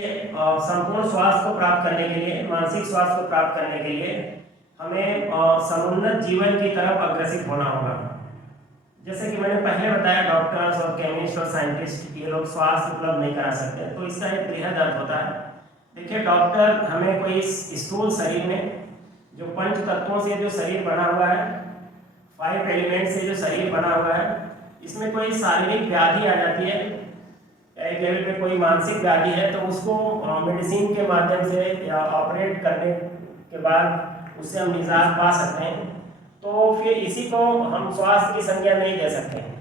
संपूर्ण स्वास्थ्य को प्राप्त करने के लिए, मानसिक स्वास्थ्य को प्राप्त करने के लिए हमें समुन्नत जीवन की तरफ अग्रसित होना होगा। जैसे कि मैंने पहले बताया, डॉक्टर्स और केमिस्ट और साइंटिस्ट ये लोग स्वास्थ्य उपलब्ध नहीं करा सकते, तो इसका एक बृहद अर्थ होता है। देखिए, डॉक्टर हमें कोई स्थूल शरीर में जो पंच तत्वों से जो शरीर बना हुआ है, 5 एलिमेंट से जो शरीर बना हुआ है, इसमें कोई शारीरिक व्याधि आ जाती है, एक लेवल पे कोई मानसिक व्याधि है, तो उसको मेडिसिन के माध्यम से या ऑपरेट करने के बाद उससे हम निजात पा सकते हैं। तो फिर इसी को हम स्वास्थ्य की संज्ञा नहीं दे सकते हैं।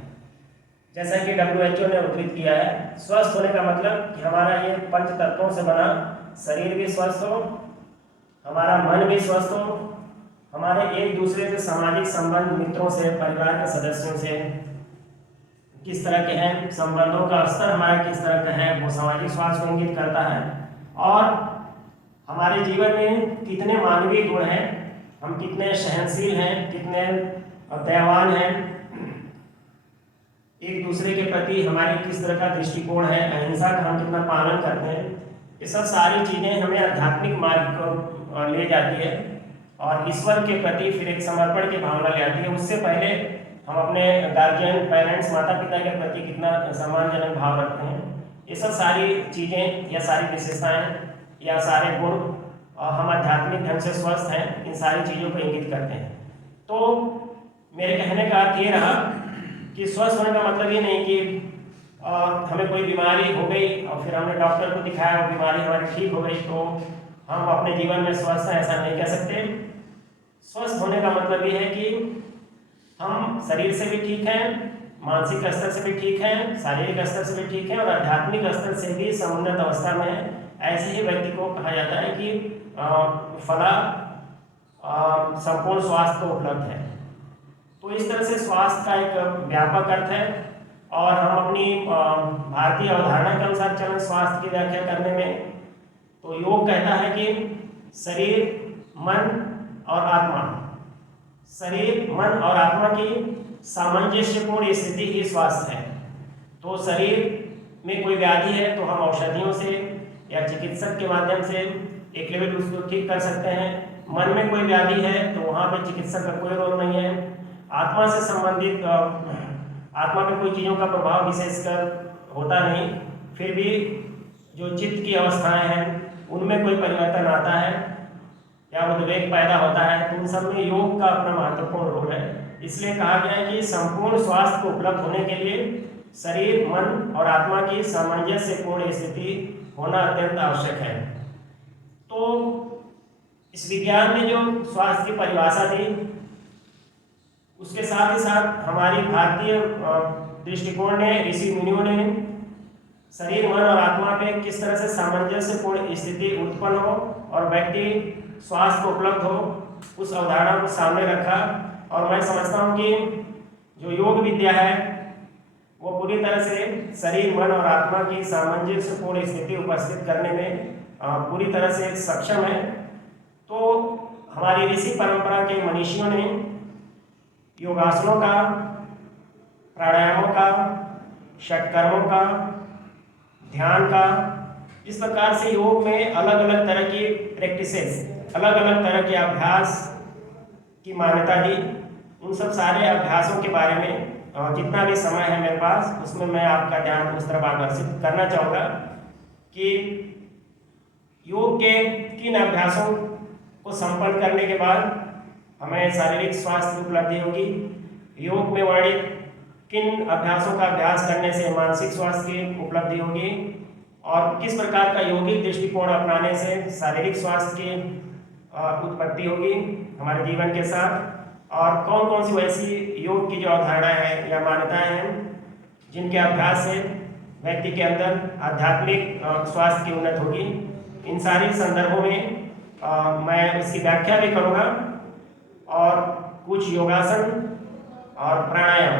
जैसा कि WHO ने उद्धृत किया है, स्वस्थ होने का मतलब कि हमारा ये पंच तत्वों से बना शरीर भी स्वस्थ हो, हमारा मन भी स्वस्थ हो, हमारे एक दूसरे से सामाजिक संबंध, मित्रों से, परिवार के सदस्यों से किस तरह के हैं, संबंधों का स्तर हमारा किस तरह का है, वो सामाजिक स्वास्थ्य को इंगित करता है। और हमारे जीवन में कितने मानवीय गुण हैं, हम कितने सहनशील हैं, कितने दयावान हैं, एक दूसरे के प्रति हमारी किस तरह का दृष्टिकोण है, अहिंसा का हम कितना पालन करते हैं, ये सब सारी चीज़ें हमें आध्यात्मिक मार्ग को ले जाती है और ईश्वर के प्रति फिर एक समर्पण की भावना ले आती है। उससे पहले हम अपने गार्जियन, पेरेंट्स, माता पिता के प्रति कितना सम्मानजनक भाव रखते हैं, ये सब सारी चीज़ें या सारी विशेषताएं या सारे गुण हम आध्यात्मिक ढंग से स्वस्थ हैं, इन सारी चीज़ों को इंगित करते हैं। तो मेरे कहने का अर्थ ये रहा कि स्वस्थ होने का मतलब ये नहीं कि हमें कोई बीमारी हो गई और फिर हमने डॉक्टर को दिखाया और बीमारी हमारी ठीक हो गई तो हम अपने जीवन में स्वस्थ हैं, ऐसा नहीं कह सकते। स्वस्थ होने का मतलब ये है कि हम शरीर से भी ठीक हैं, मानसिक स्तर से भी ठीक हैं, शारीरिक स्तर से भी ठीक हैं और आध्यात्मिक स्तर से भी समुन्नत अवस्था में है। ऐसे ही व्यक्ति को कहा जाता है कि फला संपूर्ण स्वास्थ्य को उपलब्ध है। तो इस तरह से स्वास्थ्य का एक व्यापक अर्थ है और हम अपनी भारतीय अवधारणा के अनुसार चलें स्वास्थ्य की व्याख्या करने में, तो योग कहता है कि शरीर, मन और आत्मा, शरीर, मन और आत्मा की सामंजस्यपूर्ण स्थिति ही स्वास्थ्य है। तो शरीर में कोई व्याधि है तो हम औषधियों से या चिकित्सक के माध्यम से एक लेवल उसको ठीक कर सकते हैं। मन में कोई व्याधि है तो वहाँ पर चिकित्सक का कोई रोल नहीं है। आत्मा से संबंधित आत्मा में कोई चीज़ों का प्रभाव विशेषकर होता नहीं, फिर भी जो चित्त की अवस्थाएं हैं उनमें कोई परिवर्तन आता है या उद्वेग पैदा होता है, तो उन सब में योग का अपना महत्वपूर्ण रोल है। इसलिए कहा गया है कि संपूर्ण स्वास्थ्य को उपलब्ध होने के लिए शरीर, मन और आत्मा की सामंजस्यपूर्ण स्थिति होना अत्यंत आवश्यक है। तो इस विज्ञान ने जो स्वास्थ्य की परिभाषा दी, उसके साथ ही साथ हमारी भारतीय दृष्टिकोण ने, ऋषि मुनियों ने शरीर, मन और आत्मा में किस तरह से सामंजस्यपूर्ण स्थिति उत्पन्न हो और व्यक्ति स्वास्थ्य को उपलब्ध हो, उस अवधारणा को सामने रखा। और मैं समझता हूँ कि जो योग विद्या है वो पूरी तरह से शरीर, मन और आत्मा की सामंजस्यपूर्ण स्थिति उपस्थित करने में पूरी तरह से सक्षम है। तो हमारी ऋषि परंपरा के मनीषियों ने योगासनों का, प्राणायामों का, षटकर्मों का, ध्यान का, इस प्रकार से योग में अलग अलग तरह की प्रैक्टिसेस, अलग अलग तरह के अभ्यास की मान्यता दी। उन सब सारे अभ्यासों के बारे में जितना भी समय है मेरे पास, उसमें मैं आपका ध्यान उस तरफ आकर्षित करना चाहूँगा कि योग के किन अभ्यासों को संपन्न करने के बाद हमें शारीरिक स्वास्थ्य की उपलब्धि होगी, योग में वर्णित किन अभ्यासों का अभ्यास करने से मानसिक स्वास्थ्य की उपलब्धि होगी और किस प्रकार का यौगिक दृष्टिकोण अपनाने से शारीरिक स्वास्थ्य की उत्पत्ति होगी हमारे जीवन के साथ, और कौन कौन सी वैसी योग की जो अवधारणाएं हैं या मान्यताएं हैं जिनके अभ्यास से व्यक्ति के अंदर आध्यात्मिक स्वास्थ्य की उन्नति होगी। इन सारी संदर्भों में मैं इसकी व्याख्या भी करूँगा और कुछ योगासन और प्राणायाम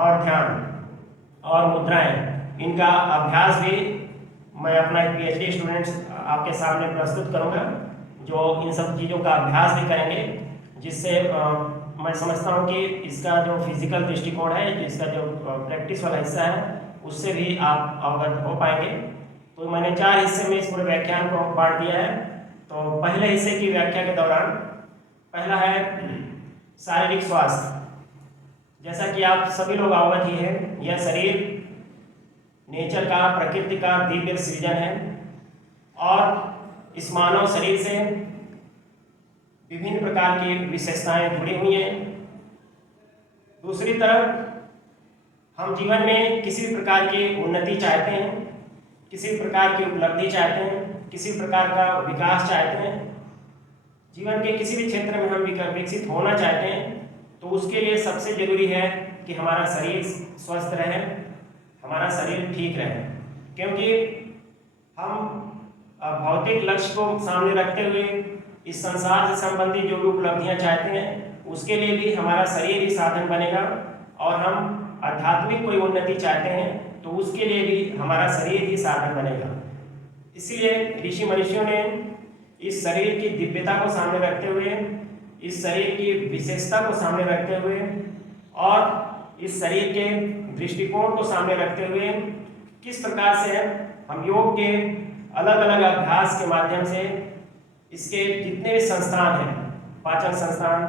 और ध्यान और मुद्राएं, इनका अभ्यास भी मैं अपना PhD स्टूडेंट्स आपके सामने प्रस्तुत करूँगा, जो इन सब चीज़ों का अभ्यास भी करेंगे, जिससे मैं समझता हूँ कि इसका जो फिजिकल दृष्टिकोण है, इसका जो प्रैक्टिस वाला हिस्सा है, उससे भी आप अवगत हो पाएंगे। तो मैंने 4 हिस्से में इस पूरे व्याख्यान को बांट दिया है। तो पहले हिस्से की व्याख्या के दौरान पहला है शारीरिक स्वास्थ्य। जैसा कि आप सभी लोग अवगत ही हैं, यह शरीर नेचर का, प्रकृति का दिव्य सृजन है और इस मानव शरीर से विभिन्न प्रकार की विशेषताएं जुड़ी हुई हैं। दूसरी तरफ हम जीवन में किसी भी प्रकार की उन्नति चाहते हैं, किसी भी प्रकार की उपलब्धि चाहते हैं, किसी प्रकार का विकास चाहते हैं, जीवन के किसी भी क्षेत्र में हम विकसित होना चाहते हैं, तो उसके लिए सबसे जरूरी है कि हमारा शरीर स्वस्थ रहे, हमारा शरीर ठीक रहे। क्योंकि हम भौतिक लक्ष्य को सामने रखते हुए इस संसार से संबंधित जो भी उपलब्धियां चाहते हैं, उसके लिए भी हमारा शरीर ही साधन बनेगा। और हम आध्यात्मिक कोई उन्नति चाहते हैं तो उसके लिए भी हमारा शरीर ही साधन बनेगा। इसलिए ऋषि मनुष्यों ने इस शरीर की दिव्यता को सामने रखते हुए, इस शरीर की विशेषता को सामने रखते हुए और इस शरीर के दृष्टिकोण को सामने रखते हुए किस प्रकार से हम योग के अलग अलग अभ्यास के माध्यम से इसके जितने भी संस्थान हैं, पाचन संस्थान,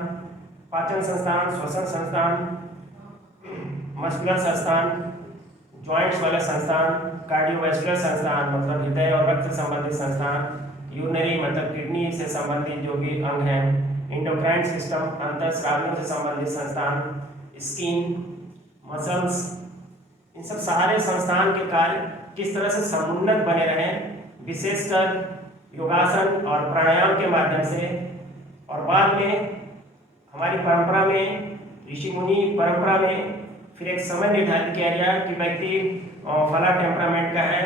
श्वसन संस्थान, मस्कुलर संस्थान, जॉइंट्स वाले संस्थान, कार्डियोवैस्कुलर संस्थान मतलब हृदय और रक्त से संबंधित संस्थान, यूरिनरी मतलब किडनी से संबंधित जो भी अंग हैं, इंडोक्राइन सिस्टम अंतःस्रावियों से संबंधित संस्थान, स्किन, मसल्स, इन सब सारे संस्थान के कार्य किस तरह से समुन्नत बने रहें, विशेषकर योगासन और प्राणायाम के माध्यम से। और बाद में हमारी परंपरा में, ऋषि मुनि परंपरा में फिर एक समय निर्धारित किया गया कि व्यक्ति फला टेम्परामेंट का है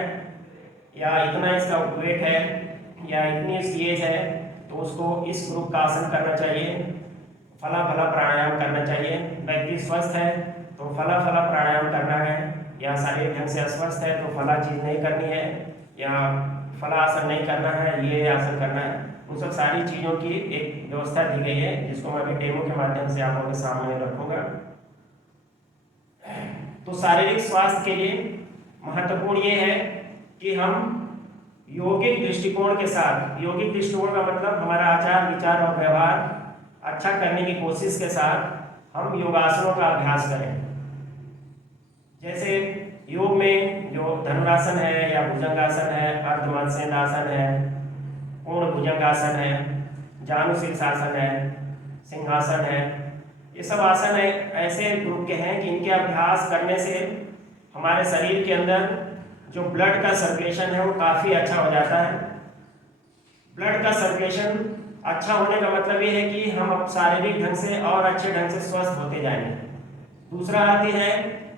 या इतना इसका वेट है या इतनी इसकी एज है, तो उसको इस ग्रुप का आसन करना चाहिए, फला फला प्राणायाम करना चाहिए। व्यक्ति स्वस्थ है तो फला फला प्राणायाम करना है, या शारीरिक ढंग से अस्वस्थ है तो फला चीज़ नहीं करनी है, या फला आसन नहीं करना है, ये आसन करना है। उन सब सारी चीज़ों की एक व्यवस्था दी गई है, जिसको मैं अभी डेमो के माध्यम से आप लोगों के सामने रखूँगा। तो शारीरिक स्वास्थ्य के लिए महत्वपूर्ण ये है कि हम यौगिक दृष्टिकोण के साथ, यौगिक दृष्टिकोण का मतलब हमारा आचार विचार और व्यवहार अच्छा करने की कोशिश के साथ हम योगासनों का अभ्यास करें। जैसे योग में जो धनुरासन है या भुजंगासन है, अर्धमत्स्येन्द्रासन है, पूर्ण भुजंगासन है, जानुशीर्षासन है, सिंहासन है, ये सब आसन है ऐसे ग्रुप के हैं कि इनके अभ्यास करने से हमारे शरीर के अंदर जो ब्लड का सर्कुलेशन है वो काफ़ी अच्छा हो जाता है। ब्लड का सर्कुलेशन अच्छा होने का मतलब ये है कि हम अब शारीरिक ढंग से और अच्छे ढंग से स्वस्थ होते जाएंगे। दूसरा आती है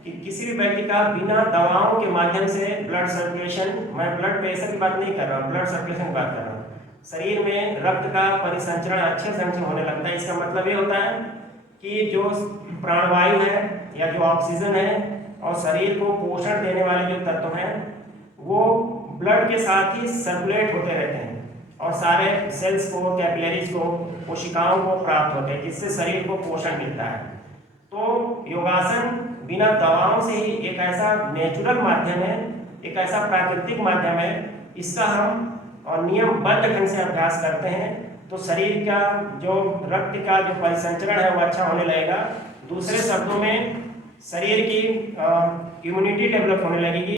कि किसी भी व्यक्ति का बिना दवाओं के माध्यम से ब्लड सर्कुलेशन, मैं ब्लड प्रेशर की बात नहीं कर रहा हूँ, ब्लड सर्कुलेशन की बात कर रहा हूँ, शरीर में रक्त का परिसंचरण अच्छे ढंग से होने लगता है। इसका मतलब ये होता है कि जो प्राणवायु है या जो ऑक्सीजन है और शरीर को पोषण देने वाले जो तत्व हैं वो ब्लड के साथ ही सर्कुलेट होते रहते हैं और सारे सेल्स को, कैपिलरीज को, कोशिकाओं को प्राप्त होते हैं, जिससे शरीर को पोषण मिलता है। तो योगासन बिना दवाओं से ही एक ऐसा नेचुरल माध्यम है, एक ऐसा प्राकृतिक माध्यम है, इसका हम नियमबद्ध ढंग से अभ्यास करते हैं तो शरीर का जो रक्त का जो परिसंचरण है वो अच्छा होने लगेगा। दूसरे शब्दों में शरीर की इम्यूनिटी डेवलप होने लगेगी।